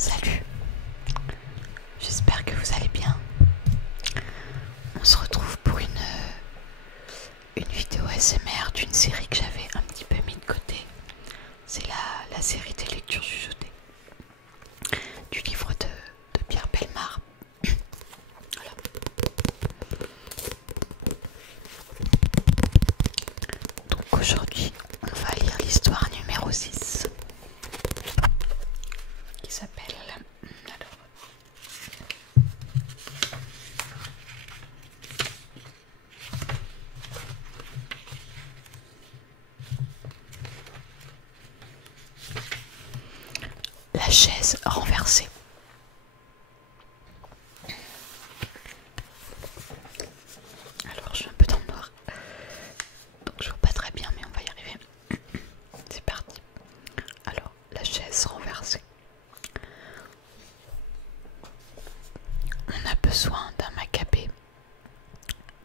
Salut, j'espère que vous allez bien. On se retrouve pour une vidéo ASMR d'une série que j'avais un petit peu mis de côté. C'est la série des lectures chuchotées du livre de Pierre Bellemare. Voilà. Donc aujourd'hui, on va lire l'histoire numéro 6 qui s'appelle La chaise renversée. Alors je suis un peu dans le noir, donc je vois pas très bien, mais on va y arriver. C'est parti. Alors, la chaise renversée. On a besoin d'un macabé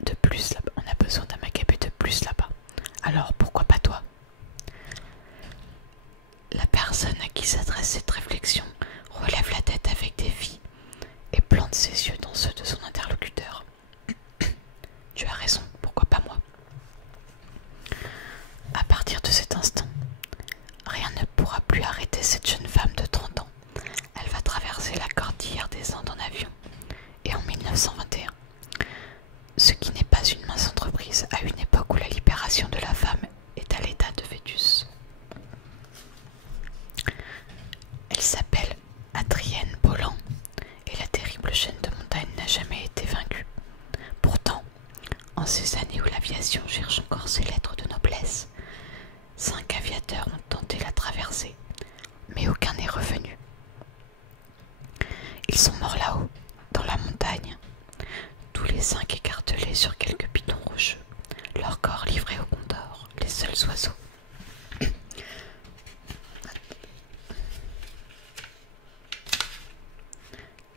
de plus là-bas. On a besoin d'un macabé de plus là-bas. Alors pourquoi pas toi? La personne à qui s'adresse cette réflexion relève la tête avec défi et plante ses yeux dans ceux de son interlocuteur. Tu as raison, pourquoi pas moi? À partir de cet instant, rien ne pourra plus arrêter cette jeune femme de 30 ans. Elle va traverser la cordillère des Andes en avion, et en 1921. Ce qui n'est pas une mince entreprise à une époque où la libération de la femme est à l'état de fœtus. Elle s'appelle Adrienne Bolland, et la terrible chaîne de montagne n'a jamais été vaincue. Pourtant, en ces années où l'aviation cherche encore ses lettres de noblesse, 5 aviateurs ont tenté la traversée, mais aucun n'est revenu. Ils sont morts là-haut, dans la montagne, tous les 5 écartelés sur quelques pitons rocheux, leurs corps livrés au condor, les seuls oiseaux.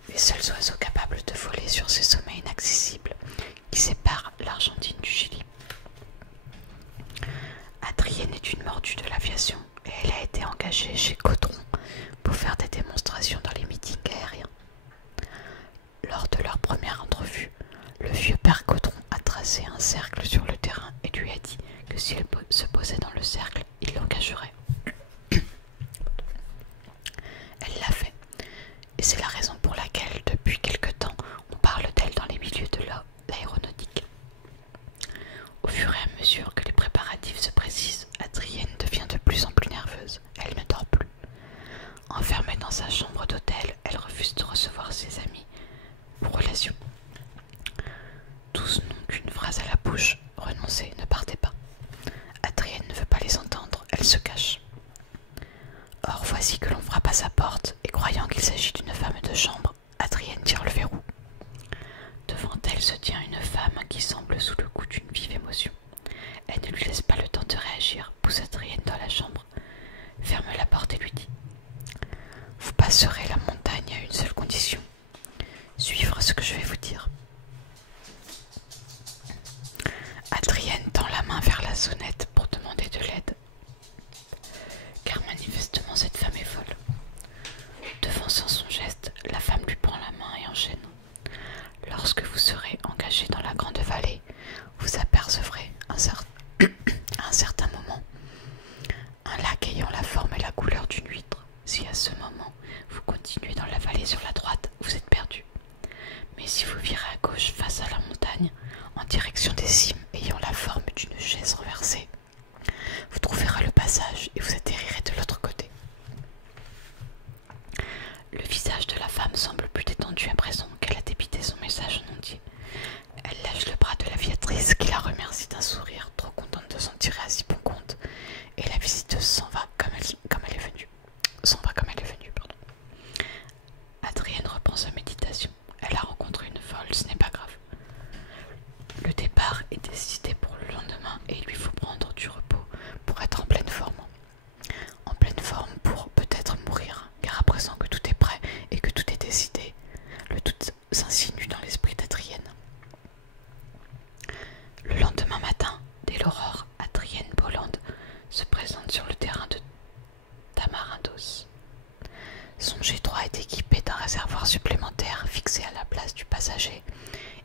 Les seuls oiseaux capables de voler sur ces sommets inaccessibles qui séparent l'Argentine du Chili. Adrienne est une mordue de l'aviation et elle a été engagée chez Caudron pour faire des démonstrations dans les meetings aériens. Lors de leur première entrevue, le vieux père Caudron a tracé un cercle sur le terrain et lui a dit que si elle se posait dans le cercle, il l'engagerait. Elle l'a fait, et c'est la raison pour laquelle, depuis quelque temps, on parle d'elle dans les milieux de l'aéronautique. Au fur et à mesure que les préparatifs se précisent, Adrienne devient de plus en plus nerveuse. Elle ne dort plus. Enfermée dans sa chambre d'hôtel, elle refuse de recevoir ses amis pour relation. Tous n'ont qu'une phrase à la bouche: renoncez, ne partez pas. Adrienne ne veut pas les entendre, elle se cache. Or voici que l'on frappe à sa porte, et croyant qu'il s'agit d'une femme de chambre, Adrienne tire le verrou. Devant elle se tient une femme qui semble sous le coup d'une vive émotion. Elle ne lui laisse pas le temps de réagir, pousse Adrienne dans la chambre, ferme la porte et lui dit: vous passerez la montagne à une seule condition, suivre ce que je vais vous dire. Adrienne tend la main vers la sonnette pour demander de l'aide, car manifestement cette femme est folle. Devançant son geste, la femme lui prend la main et enchaîne. Lorsque vous serez engagé dans la grande vallée, vous apercevrez à un certain moment un lac ayant la forme et la couleur d'une huître. Si à ce moment vous continuez dans la vallée sur la droite, vous êtes perdu. Mais si vous virez à gauche face à la montagne, en direction des cimes ayant la forme d'une chaise renversée, vous trouverez le passage et vous atterrirez de l'autre côté. Le visage de la femme semble plus détendu à présent qu'elle a débité son message en entier. Elle lâche le bras de l'aviatrice qui la remercie d'un sourire, trop contente de s'en tirer à si bon compte, et la visiteuse s'en va comme elle est venue. Pardon. Adrienne reprend sa méditation. Elle a rencontré une folle, ce n'est pas grave. Le départ est décidé pour le lendemain et il lui faut prendre du repos pour être en pleine forme. En pleine forme pour peut-être mourir, car à présent que tout est prêt et que tout est décidé, le doute s'insinue dans l'esprit d'Adrienne. Le lendemain matin, dès l'aurore, Adrienne Bolland se présente sur le terrain de Tamarindos. Son G3 est équipé déposé à la place du passager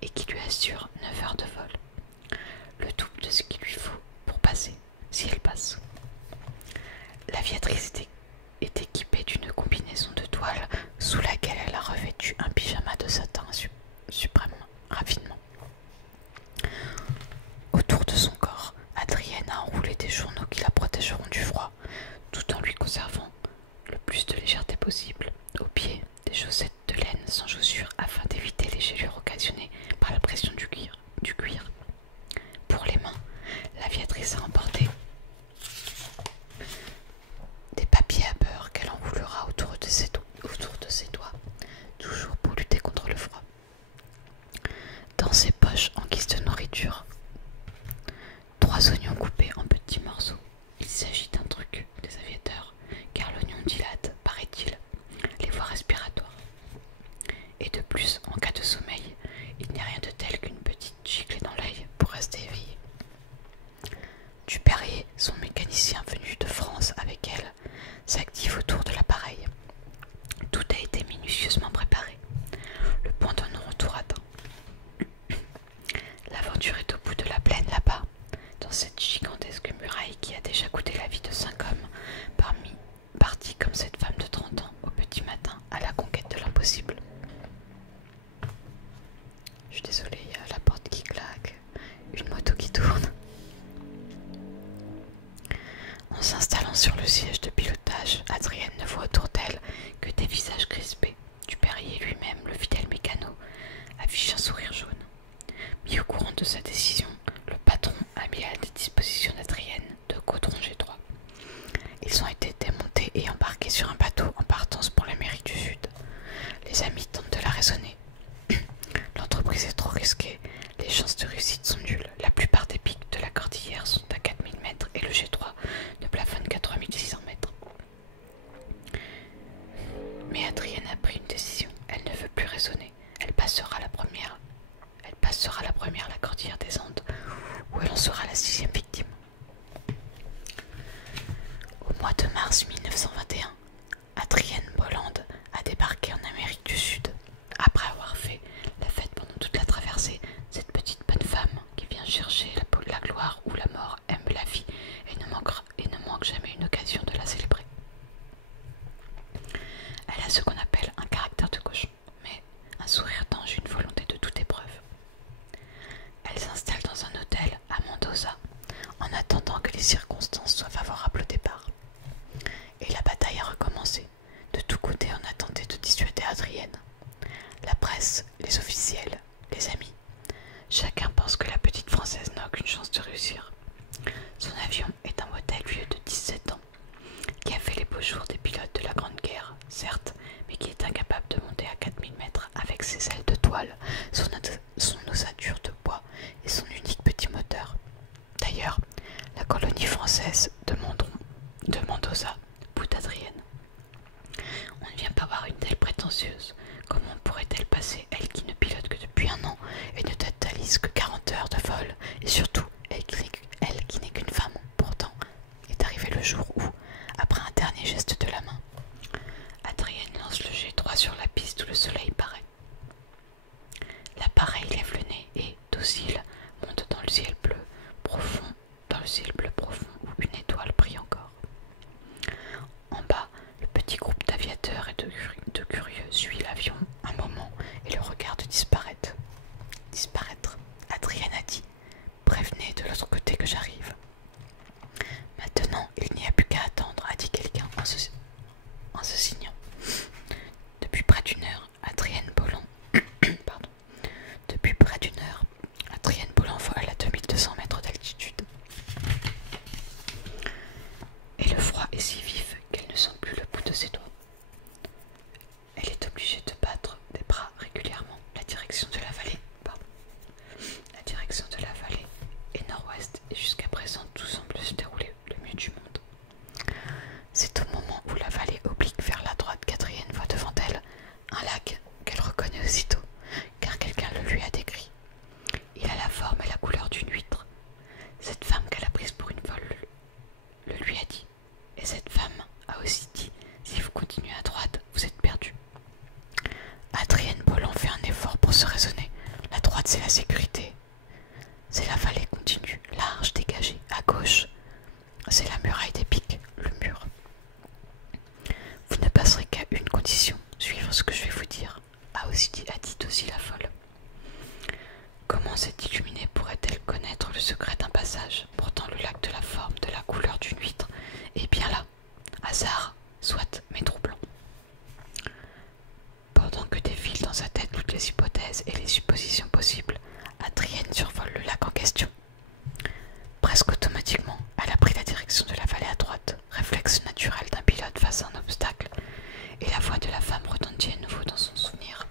et qui lui assure 9 heures de vol. Le double de ce qu'il lui faut pour passer, si elle passe. L'aviatrice est équipée d'une combinaison de toile sous laquelle elle a revêtu un pyjama de satin suprême raffinement. Autour de son corps, Adrienne a enroulé des journaux qui la protégeront du froid, tout en lui conservant le plus de légèreté possible. Aux pieds, des chaussettes de laine sans chaussures afin d'éviter les gélures occasionnées par la pression du cuir. Pour les mains, l'aviatrice a emporté des papiers à beurre qu'elle enroulera autour de ses doigts, toujours pour lutter contre le froid. Dans ses poches en guise de nourriture, 3 oignons coupés en petits morceaux. Il s'agit d'un truc des aviateurs, car l'oignon dilate, paraît-il, les voies respiratoires. Et de plus, en cas de sommeil, il n'y a rien de tel qu'une petite giclée dans l'œil pour rester éveillé. Duperrier, son mécanicien venu de France avec elle, s'active autour de l'appareil. Tout a été minutieusement préparé. Le point de non-retour atteint. L'aventure est au bout de la plaine là-bas, dans cette gigantesque muraille qui a déjà coûté la vie de 5 hommes, partis comme cette femme de 30 ans au petit matin à la conquête de l'impossible. Je suis désolée, il y a la porte qui claque, une moto qui tourne. En s'installant sur le siège de pilotage, Adrienne ne voit autour d'elle que des visages crispés. Duperrier lui-même, le fidèle mécano, affiche un sourire jaune. Mis au courant de sa décision, le patron a mis à la disposition d'Adrienne de Caudron G3. Ils ont été démontés et embarqués sur un bateau en partance pour l'Amérique du Sud. Les amis tentent de la raisonner. L'entreprise est trop risquée, les chances de réussite sont nulles. La plupart des pics de la cordillère sont à 4000 mètres et le G3 ne plafonne qu'à 3600 mètres. Mais Adrienne a pris une décision. Elle ne veut plus raisonner. Elle passera la première la cordillère des Andes, où elle en sera la 6e victime. Au mois de mars 1921, Adrienne Bolland a débarqué en Amérique du Sud. Après avoir fait la fête pendant toute la traversée, cette petite bonne femme qui vient chercher la gloire ou la mort aime la vie et ne manque jamais une occasion de la célébrer. Elle a ce qu'on appelle un caractère de cochon, mais un sourire d'ange, une volonté de toute épreuve. Elle s'installe dans un hôtel à Mendoza en attendant que les circonstances soient favorables au départ. Et la bataille a recommencé. De tous côtés, on a tenté de dissuader Adrienne. La presse, les officiels, les amis. Chacun pense que la petite Française n'a aucune chance de réussir. Son avion est un modèle vieux de 17 ans, qui a fait les beaux jours des pilotes de la Grande Guerre, certes, mais qui est incapable de monter à 4000 mètres avec ses ailes de toile, son ossature de bois et son unique petit moteur. D'ailleurs, la colonie française de Mendoza bout Adrienne. On ne vient pas voir une telle prétentieuse. Comment pourrait-elle passer, elle qui ne pilote que depuis 1 an et ne totalise que 40 heures de vol, et surtout, elle qui n'est qu'une femme. Pourtant, est arrivé le jour où, après un dernier geste de la main, Adrienne lance le G3 sur la piste où le soleil paraît. L'appareil lève le nez et, docile, monte dans le ciel bleu profond, où une étoile brille encore. En bas, le petit groupe d'aviateurs et de curieux suit l'avion un moment et le regarde disparaître. Adrienne a dit « Prévenez de l'autre côté que j'arrive ». Maintenant, il n'y a plus c'est la muraille des pics, le mur. Vous ne passerez qu'à une condition, suivre ce que je vais vous dire, a dit aussi la folle. Comment cette illuminée pourrait-elle connaître le secret d'un passage? Pourtant le lac de la forme, de la couleur d'une huître, est bien là. Hasard, soit, mais troublant. Pendant que défilent dans sa tête toutes les hypothèses et les suppositions possibles, Adrienne survole le lac en question. Presque automatiquement, elle a pris la direction de la vallée à droite, réflexe naturel d'un pilote face à un obstacle, et la voix de la femme retentit à nouveau dans son souvenir.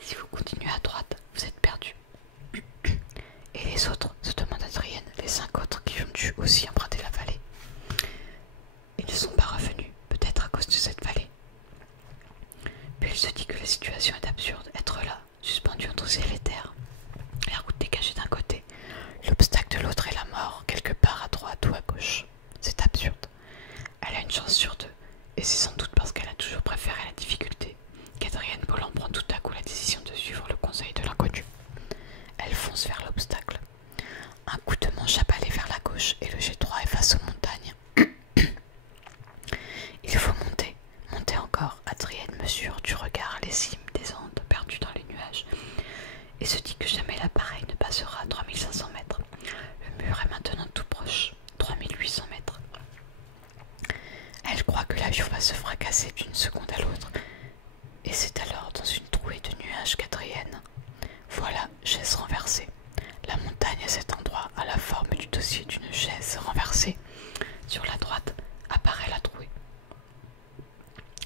Si vous continuez à droite, vous êtes perdu. Et les autres, se demande Adrienne, les 5 autres qui ont dû aussi emprunter la vallée. Ils ne sont pas revenus, peut-être à cause de cette vallée. Puis elle se dit que la situation est absurde, être là, suspendu entre ciel et terre. La route dégagée d'un côté, l'obstacle de l'autre et la mort, quelque part à droite ou à gauche. C'est absurde. Elle a une chance sur 2, et c'est sans doute parce qu'elle a toujours préféré la difficulté qu'Adrienne Bolland prend tout à coup la décision de suivre le conseil de l'inconnu. Elle fonce vers l'obstacle. Un coup de manche à balai vers la gauche et le G3 est face aux montagnes. Il faut monter, monter encore. Adrienne mesure du regard les cimes des Andes perdues dans les nuages et se dit que jamais l'appareil ne passera à 3500 mètres. Le mur est maintenant tout proche, 3800 mètres. Elle croit que l'avion va se fracasser d'une seconde à l'autre, et c'est alors dans une trouée de nuages qu'Adrienne, voilà, chaise renversée. La montagne à cet endroit a la forme du dossier d'une chaise renversée. Sur la droite apparaît la trouée.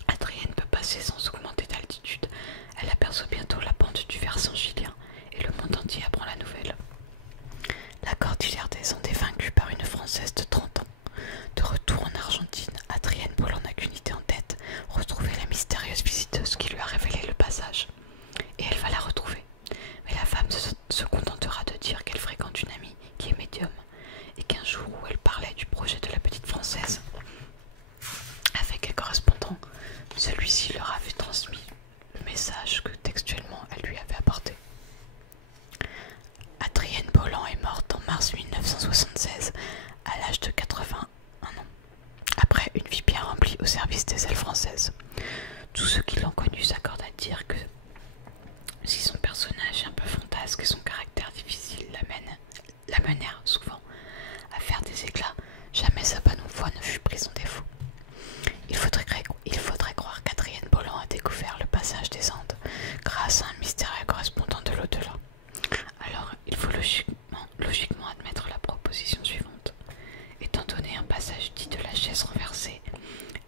Adrienne peut passer sans augmenter d'altitude. Elle aperçoit bientôt la pente du versant chilien et le monde entier apprend la nouvelle. La cordillère des Andes est vaincue par une Française de 30 ans. De retour en Argentine, Adrienne Bolland n'a qu'une idée en tête, retrouver la mystérieuse visiteuse qui lui a révélé le passage. Et elle va la retrouver. Mais la femme se contentera de dire qu'elle fréquente une amie qui est médium et qu'un jour où elle parlait du projet de la petite Française avec un correspondant, celui-ci leur avait transmis le message que textuellement elle lui avait apporté. Adrienne Bolland est morte en mars 1976 à l'âge de 81 ans, après une vie bien remplie au service des ailes françaises. Tous ceux qui l'ont connue s'accordent à dire que si son personnage est un peu fantasque et son caractère difficile l'amenèrent souvent à faire des éclats, jamais sa bonne foi ne fut prise en défaut. Il faudrait croire qu'Adrienne Bolland a découvert le passage des Andes grâce à un mystérieux correspondant de l'au-delà. Alors, il faut logiquement admettre la proposition suivante. Étant donné un passage dit de la chaise renversée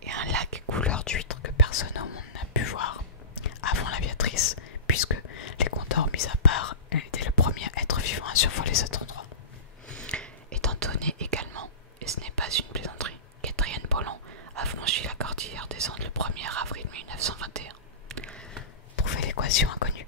et un lac couleur d'huître que personne au monde n'a pu voir avant l'aviatrice, puisque les compteurs mis à part, elle était le premier être vivant à survoler cet endroit. Étant donné également, et ce n'est pas une plaisanterie, qu'Adrienne Bolland a franchi la cordillère des Andes le 1er avril 1921. Trouvez l'équation inconnue.